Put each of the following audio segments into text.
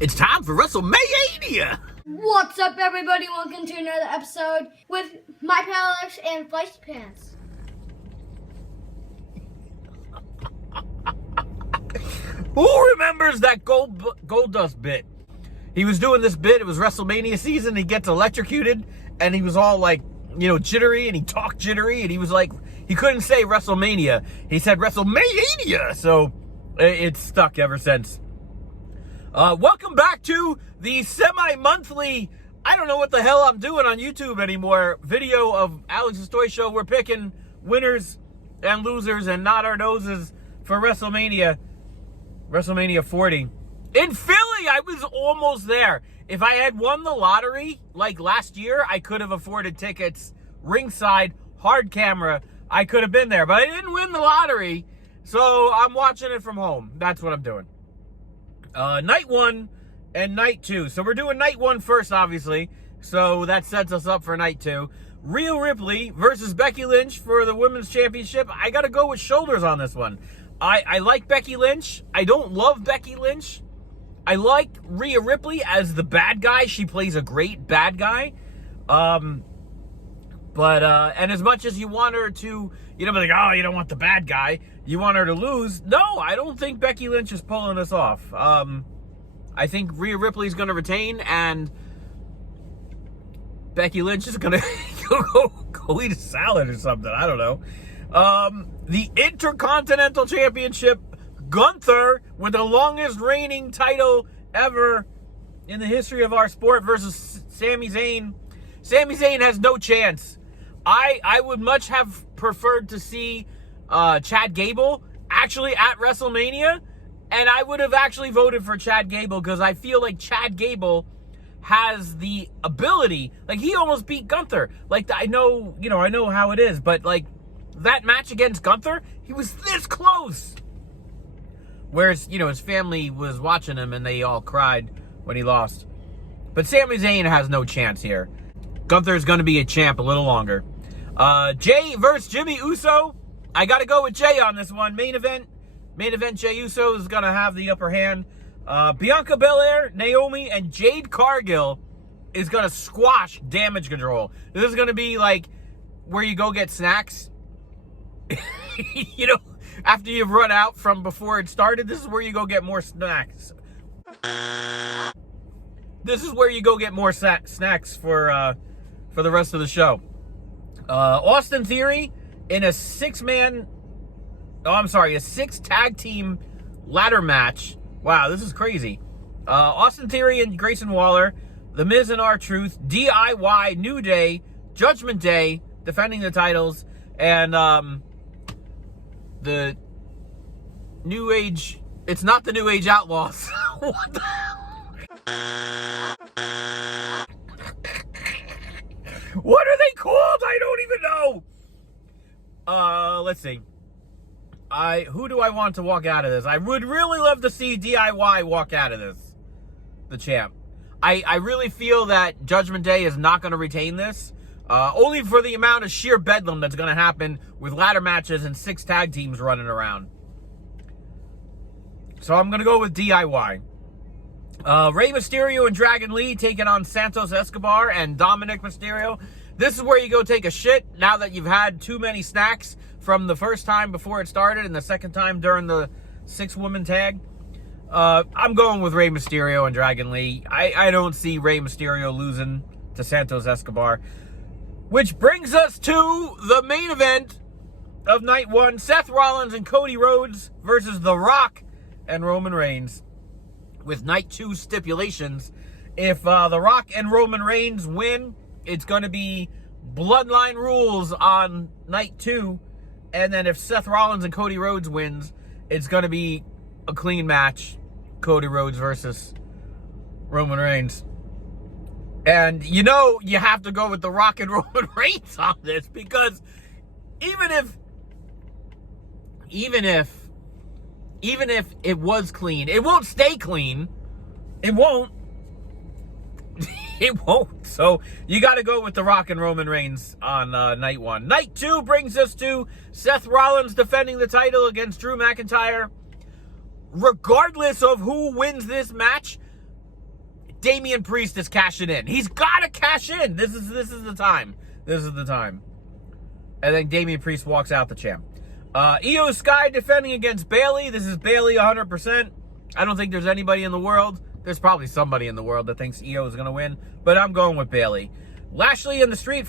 It's time for Wrestlemania! What's up, everybody? Welcome to another episode with my Alex and Feisty Pants. Who remembers that gold dust bit? He was doing this bit. It was WrestleMania season. He gets electrocuted, and he was all like, jittery, and he talked jittery, and he was like, he couldn't say WrestleMania. He said WrestleMania. So it's stuck ever since. Welcome back to the semi-monthly, I don't know what the hell I'm doing on YouTube anymore, video of Alex's Toy Show. We're picking winners and losers and not our noses for WrestleMania 40. In Philly, I was almost there. If I had won the lottery like last year, I could have afforded tickets, ringside, hard camera. I could have been there, but I didn't win the lottery, so I'm watching it from home. That's what I'm doing. Night 1 and night 2. So we're doing night 1 first, obviously. So that sets us up for night 2. Rhea Ripley versus Becky Lynch for the Women's Championship. I got to go with shoulders on this one. I like Becky Lynch. I don't love Becky Lynch. I like Rhea Ripley as the bad guy. She plays a great bad guy. And as much as you want her to, be like, oh, you don't want the bad guy. You want her to lose. No, I don't think Becky Lynch is pulling this off. I think Rhea Ripley's going to retain, and Becky Lynch is going to go eat a salad or something. I don't know. The Intercontinental Championship, Gunther, with the longest reigning title ever in the history of our sport, versus Sami Zayn. Sami Zayn has no chance. I would much have preferred to see Chad Gable actually at WrestleMania, and I would have actually voted for Chad Gable because I feel like Chad Gable has the ability. Like, he almost beat Gunther. Like, I know how it is, but like that match against Gunther, he was this close. Whereas, his family was watching him and they all cried when he lost. But Sami Zayn has no chance here. Gunther's going to be a champ a little longer. Jay versus Jimmy Uso. I got to go with Jay on this one. Main event, Jay Uso is going to have the upper hand. Bianca Belair, Naomi, and Jade Cargill is going to squash Damage Control. This is going to be like where you go get snacks. After you've run out from before it started, this is where you go get more snacks. This is where you go get more snacks for the rest of the show. Austin Theory in a 6 tag team ladder match. Wow, this is crazy. Austin Theory and Grayson Waller, The Miz and R-Truth, DIY, New Day, Judgment Day, defending the titles, and the New Age, it's not the New Age Outlaws. What the hell? What are they called? I don't even know. Let's see. Who do I want to walk out of this? I would really love to see DIY walk out of this. The champ. I really feel that Judgment Day is not going to retain this. Only for the amount of sheer bedlam that's going to happen with ladder matches and 6 tag teams running around. So I'm going to go with DIY. Rey Mysterio and Dragon Lee taking on Santos Escobar and Dominic Mysterio. This is where you go take a shit now that you've had too many snacks from the first time before it started and the second time during the 6-woman tag. I'm going with Rey Mysterio and Dragon Lee. I don't see Rey Mysterio losing to Santos Escobar. Which brings us to the main event of night 1. Seth Rollins and Cody Rhodes versus The Rock and Roman Reigns. With night 2 stipulations. If The Rock and Roman Reigns win, it's going to be bloodline rules on night 2. And then if Seth Rollins and Cody Rhodes wins, it's going to be a clean match. Cody Rhodes versus Roman Reigns. And you have to go with The Rock and Roman Reigns on this, because even if it was clean, it won't stay clean. It won't. It won't. So you got to go with The Rock and Roman Reigns on night 1. Night 2 brings us to Seth Rollins defending the title against Drew McIntyre. Regardless of who wins this match, Damian Priest is cashing in. He's got to cash in. This is the time. This is the time. And then Damian Priest walks out the champ. Io Sky defending against Bayley. This is Bayley 100%. I don't think there's anybody in the world. There's probably somebody in the world that thinks Io is going to win, but I'm going with Bayley. Lashley in the Street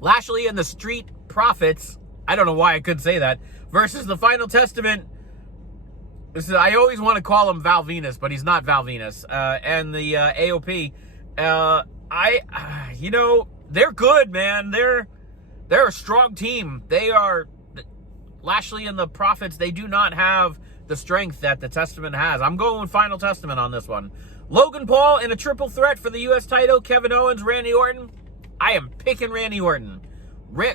Lashley and the Street Profits. I don't know why I could say that. Versus the Final Testament. I always want to call him Val Venus, but he's not Val Venus. And the AOP. They're good, man. They're a strong team. They are Lashley and the Profits. They do not have the strength that the Testament has. I'm going with Final Testament on this one. Logan Paul in a triple threat for the U.S. title. Kevin Owens, Randy Orton. I am picking Randy Orton.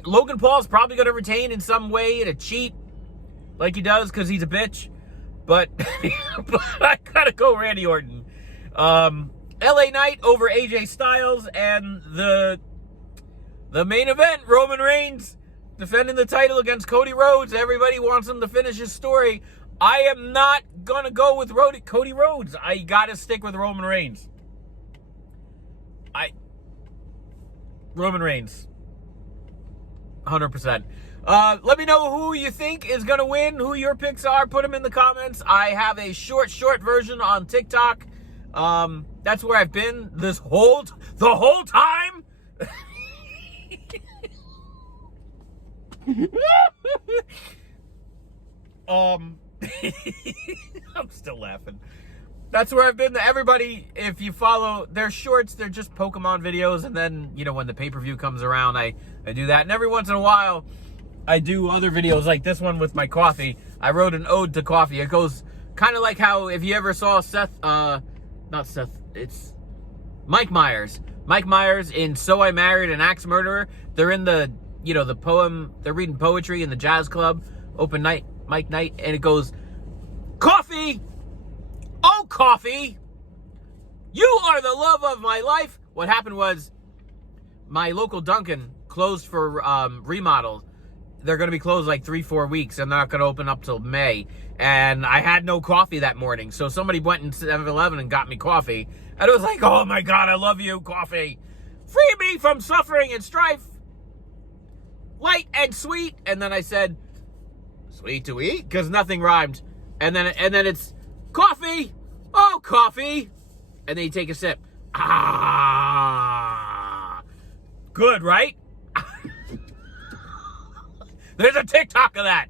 Logan Paul's probably going to retain in some way to cheat like he does because he's a bitch. But, but I got to go Randy Orton. LA Knight over AJ Styles, and the main event, Roman Reigns defending the title against Cody Rhodes. Everybody wants him to finish his story. I am not going to go with Cody Rhodes. I got to stick with Roman Reigns. Roman Reigns. 100%. Let me know who you think is going to win, who your picks are. Put them in the comments. I have a short version on TikTok. That's where I've been the whole time. I'm still laughing. That's where I've been. Everybody, if you follow their shorts, they're just Pokemon videos. And then, when the pay-per-view comes around, I do that. And every once in a while, I do other videos like this one with my coffee. I wrote an ode to coffee. It goes kind of like how, if you ever saw it's Mike Myers. Mike Myers in So I Married an Axe Murderer. They're in the poem, they're reading poetry in the jazz club, open night, Mike night, and it goes, coffee, oh coffee, you are the love of my life. What happened was, my local Dunkin' closed for remodels. They're going to be closed like 3-4 weeks, and they're not going to open up till May. And I had no coffee that morning, so somebody went in 7-Eleven and got me coffee. And it was like, oh my God, I love you, coffee. Free me from suffering and strife. Light and sweet. And then I said, sweet to eat? Because nothing rhymed. And then it's coffee. Oh, coffee. And then you take a sip. Ah. Good, right? There's a TikTok of that.